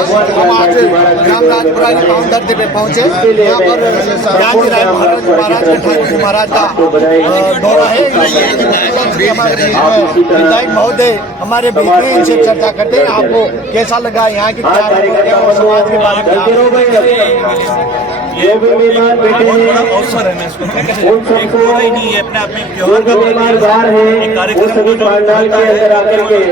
हम आज ग्राम राजपुरा के पावन धरती पे पहुंचे। यहाँ पर ज्ञान राय महाराज के ठाकुर जी महाराज का दौरा है। हमारे विधायक महोदय हमारे बीच में इनसे चर्चा करते हैं। आपको कैसा लगा यहाँ की और समाज के बारे में? ये अवसर है, मैं इसको एक ही नहीं है, अपने आप में त्योहार एक कार्यक्रम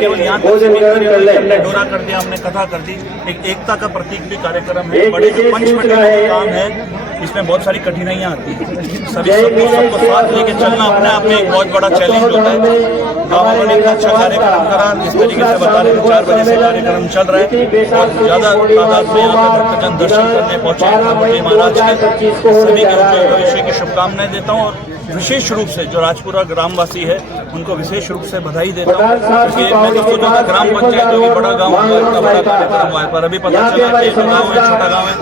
केवल यहाँ हमने डोरा कर दिया, हमने कथा कर दी। एक एकता का प्रतीक भी कार्यक्रम है। बड़े जो पंचमढ़ी में काम है, इसमें बहुत सारी कठिनाइयाँ आती हैं। सबको साथ लेके चलना अपने आप में एक बहुत बड़ा चैलेंज होता है। गाँव में इतना अच्छा कार्यक्रम करा, जिस तरीके से बता रहे 4 बजे से कार्यक्रम चल रहा है और ज़्यादा तादाद में यहाँ पे भक्तजन दर्शन करने पहुँचे। ठाकुर महाराज के सभी के भविष्य की शुभकामनाएं देता हूँ और विशेष रूप से जो राजपुरा ग्रामवासी है उनको विशेष रूप से बधाई देता हूँ, क्योंकि मैं तो खुद ग्राम पंचायत जो भी बड़ा गाँव है, इतना बड़ा कार्यक्रम हुआ है, पर अभी पता चला कि गाँव है, छोटा गाँव है,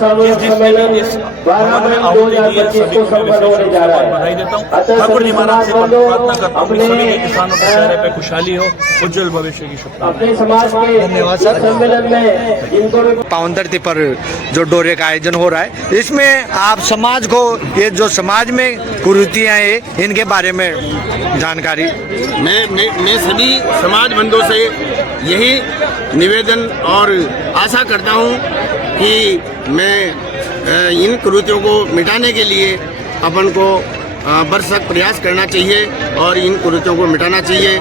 सबने इस भवन में आहुति दी है। सभी को मैं विशेष रूप से बधाई देता हूँ। ठाकुर जी महाराज से प्रार्थना करता हूँ कि सभी के किसानों के चेहरे पे खुशहाली हो, उज्जवल भविष्य की शुभकामनाएं। धन्यवाद सर। पावन धरती पर जो डोरे का आयोजन हो रहा है, इसमें आप समाज को, ये जो समाज में कुरीतियां हैं, इनके बारे में जानकारी। मैं सभी समाज बंधुओं से यही निवेदन और आशा करता हूं कि मैं इन कुरीतियों को मिटाने के लिए अपन को भरसक प्रयास करना चाहिए और इन कुरीतियों को मिटाना चाहिए।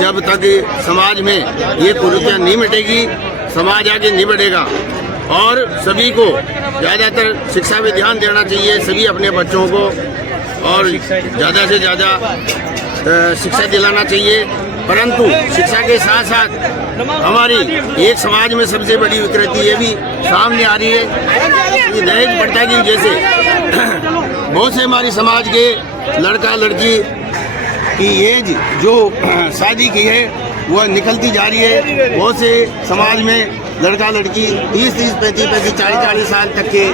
जब तक समाज में ये कुरीतियां नहीं मिटेगी, समाज आगे नहीं बढ़ेगा। और सभी को ज़्यादातर शिक्षा में ध्यान देना चाहिए, सभी अपने बच्चों को और ज़्यादा से ज़्यादा शिक्षा दिलाना चाहिए। परंतु शिक्षा के साथ साथ हमारी एक समाज में सबसे बड़ी विकृति ये भी सामने आ रही है कि दहेज प्रथा की वजह से बहुत से हमारी समाज के लड़का लड़की की एज जो शादी की है वह निकलती जा रही है। बहुत से समाज में लड़का लड़की 30, 35, 40 साल तक के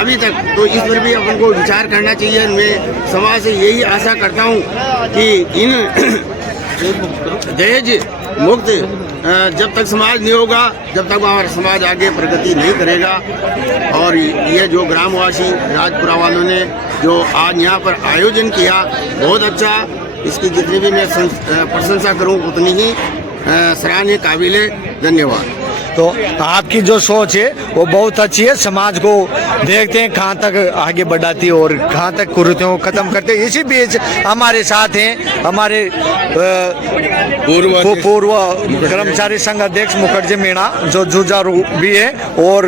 अभी तक, तो इस पर भी अपन को विचार करना चाहिए। मैं समाज से यही आशा करता हूँ कि इन दहेज मुक्त जब तक समाज नहीं होगा, जब तक हमारा समाज आगे प्रगति नहीं करेगा। और ये जो ग्रामवासी राजपुरा वालों ने जो आज यहाँ पर आयोजन किया, बहुत अच्छा। इसकी जितनी भी मैं प्रशंसा करूँ उतनी ही सराहनीय काबिल है। धन्यवाद। तो आपकी जो सोच है वो बहुत अच्छी है। समाज को देखते हैं कहाँ तक आगे बढ़ाती है और कहाँ तक कुरीतियों को खत्म करते हैं। इसी बीच हमारे साथ हैं हमारे पूर्व कर्मचारी संघ अध्यक्ष मुखर्जी मीणा, जो जुझारू भी है, और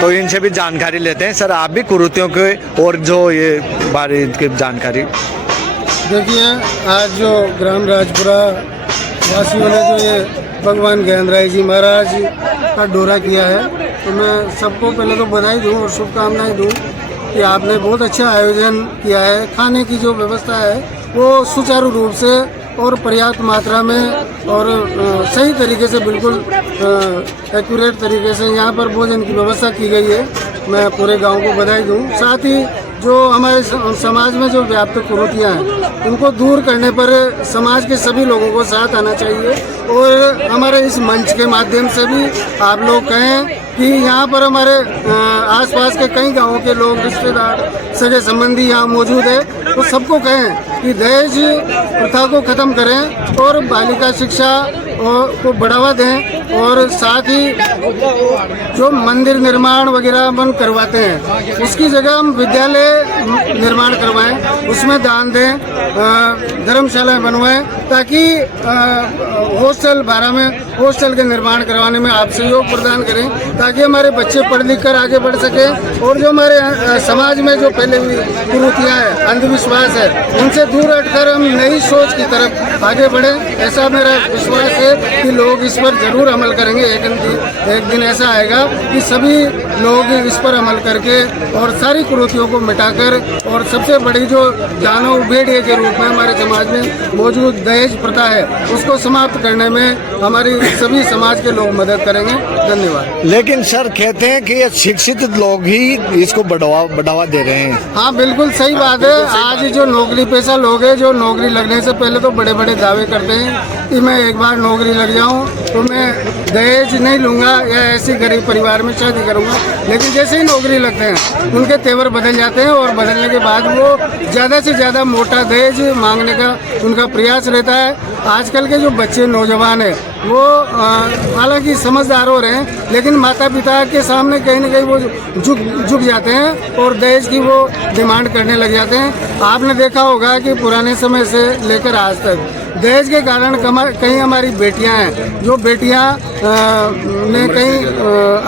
तो इनसे भी जानकारी लेते हैं। सर, आप भी कुरीतियों के और जो ये बारे की जानकारी। देखिए, आज जो ग्राम राजपुरा वासियों ने जो ये भगवान ज्ञान राय जी महाराज का डोरा किया है, तो मैं सबको पहले तो बधाई दूं और शुभकामनाएं दूं कि आपने बहुत अच्छा आयोजन किया है। खाने की जो व्यवस्था है वो सुचारू रूप से और पर्याप्त मात्रा में और सही तरीके से, बिल्कुल एक्यूरेट तरीके से यहाँ पर भोजन की व्यवस्था की गई है। मैं पूरे गांव को बधाई दूं। साथ ही जो हमारे समाज में जो व्याप्त कुरीतियाँ हैं उनको दूर करने पर समाज के सभी लोगों को साथ आना चाहिए। और हमारे इस मंच के माध्यम से भी आप लोग कहें कि यहाँ पर हमारे आसपास के कई गांवों के लोग, रिश्तेदार, सगे संबंधी यहाँ मौजूद है, तो सबको कहें कि दहेज प्रथा को ख़त्म करें और बालिका शिक्षा को बढ़ावा दें। और साथ ही जो मंदिर निर्माण वगैरह हम करवाते हैं उसकी जगह हम विद्यालय निर्माण करवाएं, उसमें दान दें, धर्मशालाएं बनवाएं, ताकि हॉस्टल भाड़ा में हॉस्टल के निर्माण करवाने में आप सहयोग प्रदान करें, ताकि हमारे बच्चे पढ़ लिख कर आगे बढ़ सकें। और जो हमारे समाज में जो पहले हुई कुरीतियाँ हैं, अंधविश्वास है, उनसे दूर हटकर हम नई सोच की तरफ आगे बढ़ें। ऐसा मेरा विश्वास है कि लोग इस पर जरूर अमल करेंगे। एक दिन ऐसा आएगा कि सभी लोग इस पर अमल करके और सारी कुरीतियों को मिटाकर और सबसे बड़ी जो दानव भेड़िए के रूप में हमारे समाज में मौजूद दहेज प्रथा है उसको समाप्त करने में हमारी सभी समाज के लोग मदद करेंगे। धन्यवाद। लेकिन सर कहते हैं कि ये शिक्षित लोग ही इसको बढ़ावा दे रहे हैं। हाँ बिल्कुल सही बात है। आज जो नौकरी पेशा लोग हैं जो नौकरी लगने से पहले तो बड़े बड़े दावे करते हैं कि मैं एक बार नौकरी लग जाऊं तो मैं दहेज नहीं लूंगा या ऐसी गरीब परिवार में शादी करूंगा, लेकिन जैसे ही नौकरी लगते हैं उनके तेवर बदल जाते हैं और बदलने के बाद वो ज़्यादा से ज़्यादा मोटा दहेज मांगने का उनका प्रयास रहता है। आजकल के जो बच्चे नौजवान हैं वो हालांकि समझदार हो रहे हैं लेकिन माता पिता के सामने कहीं ना कहीं वो झुक जाते हैं और दहेज की वो डिमांड करने लग जाते हैं। आपने देखा होगा कि पुराने समय से लेकर आज तक दहेज के कारण कई हमारी बेटियां हैं जो बेटियां ने कहीं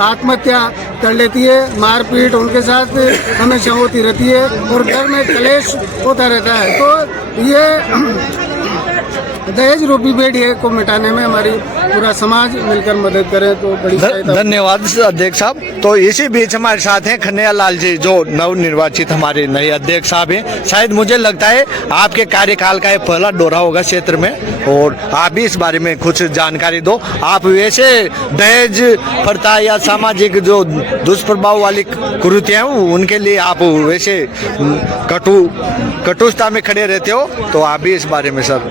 आत्महत्या कर लेती है, मारपीट उनके साथ हमेशा होती रहती है और घर में कलेश होता रहता है। तो ये दहेज रूपी भेड़िए को मिटाने में हमारी पूरा समाज मिलकर मदद करे तो बड़ी धन्यवाद अध्यक्ष साहब। तो इसी बीच हमारे साथ हैं कन्हैया लाल जी जो नवनिर्वाचित हमारे नए अध्यक्ष साहब हैं। शायद मुझे लगता है आपके कार्यकाल का ये पहला दौरा होगा क्षेत्र में और आप भी इस बारे में कुछ जानकारी दो। आप वैसे दहेज प्रथा या सामाजिक जो दुष्प्रभाव वाली कुरीतियां हैं उनके लिए आप वैसे कटुता में खड़े रहते हो, तो आप भी इस बारे में सर।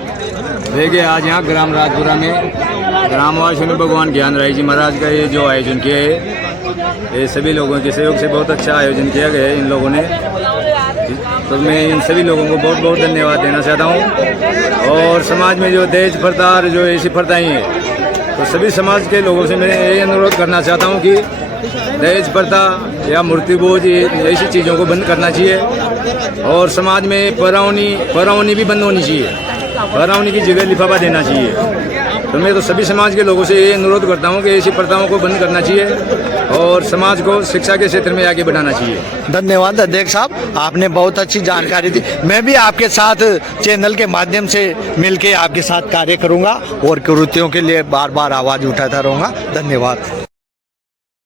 देखिए आज यहाँ ग्राम राजपुरा में ग्रामवासियों ने भगवान ज्ञान राय जी महाराज का ये जो आयोजन किया है ये सभी लोगों के सहयोग से बहुत अच्छा आयोजन किया गया है इन लोगों ने, तो मैं इन सभी लोगों को बहुत बहुत धन्यवाद देना चाहता हूँ। और समाज में जो दहेज प्रथा और जो ऐसी प्रथाएँ हैं तो सभी समाज के लोगों से मैं ये अनुरोध करना चाहता हूँ कि दहेज प्रथा या मृत्यु बोझ ऐसी चीज़ों को बंद करना चाहिए और समाज में परावनी भी बंद होनी चाहिए, परावनी की जगह लिफाफा देना चाहिए। तो मैं तो सभी समाज के लोगों से ये अनुरोध करता हूँ कि ऐसी प्रथाओं को बंद करना चाहिए और समाज को शिक्षा के क्षेत्र में आगे बढ़ाना चाहिए। धन्यवाद अध्यक्ष साहब, आपने बहुत अच्छी जानकारी दी। मैं भी आपके साथ चैनल के माध्यम से मिलके आपके साथ कार्य करूंगा और कुरीतियों के लिए बार बार आवाज़ उठाता रहूँगा। धन्यवाद।